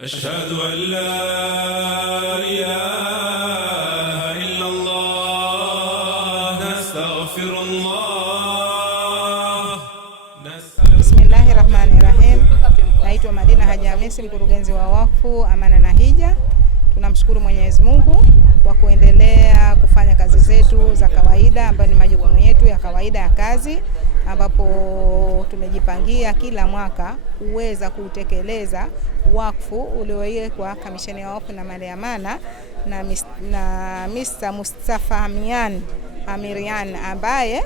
أشهد أن لا إله إلا الله نستغفر الله. Bismillahirrahmanirrahim. Naitwa Madina Haji Hamisi, mkurugenzi wa wakfu Amana na Hija. Tunamshukuru Mwenyezi Mungu kwa kuendelea kufanya kazi zetu za kawaida ambayo ni majukumu yetu ya kawaida ya kazi, ambapo tumejipangia kila mwaka kuweza kutekeleza wakfu uliowekwa Kamisheni ya Wakfu na Mali ya Amana na Mr. Mustafa Amirian ambaye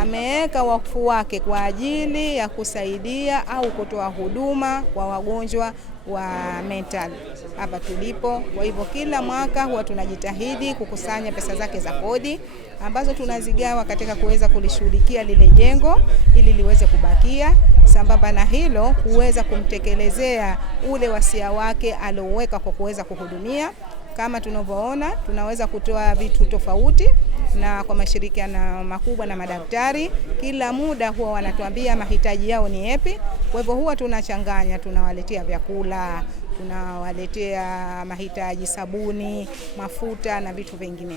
ameweka wakfu wake kwa ajili ya kusaidia au kutoa huduma kwa wagonjwa wa mental hapa tulipo. Kwa hivyo kila mwaka huwa tunajitahidi kukusanya pesa zake za kodi ambazo tunazigawa katika kuweza kulishughulikia lile jengo ili liweze kubakia, sambamba na hilo kuweza kumtekelezea ule wasia wake alioweka kwa kuweza kuhudumia. Kama tunavyoona, tunaweza kutoa vitu tofauti na kwa mashirikiano makubwa na madaktari. Kila muda huwa wanatuambia mahitaji yao ni yapi. Kwa hivyo huwa tunachanganya, tunawaletea vyakula, tunawaletea mahitaji sabuni, mafuta na vitu vingine.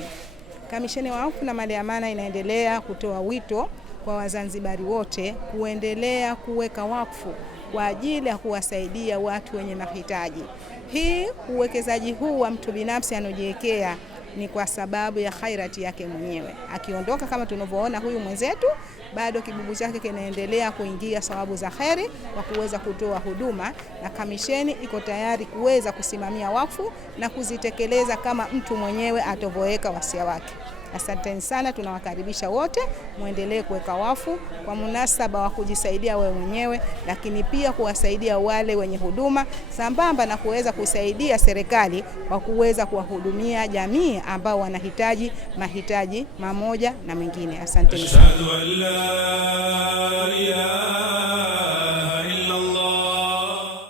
Kamisheni ya Wakfu na Mali ya Amana inaendelea kutoa wito kwa Wazanzibari wote kuendelea kuweka wakfu kwa ajili ya kuwasaidia watu wenye mahitaji. Hii uwekezaji huu wa mtu binafsi anojiwekea ni kwa sababu ya khairati yake mwenyewe. Akiondoka kama tunavyoona huyu mwenzetu, bado kibubu chake kinaendelea kuingia sababu za kheri kwa kuweza kutoa huduma, na kamisheni iko tayari kuweza kusimamia wakfu na kuzitekeleza kama mtu mwenyewe atovoweka wasia wake. Asanteni sana, tunawakaribisha wote muendelee kuweka wakfu kwa munasaba wa kujisaidia wewe mwenyewe, lakini pia kuwasaidia wale wenye huduma, sambamba na kuweza kusaidia serikali kwa kuweza kuwahudumia jamii ambao wanahitaji mahitaji mamoja na mengine. Asanteni sana.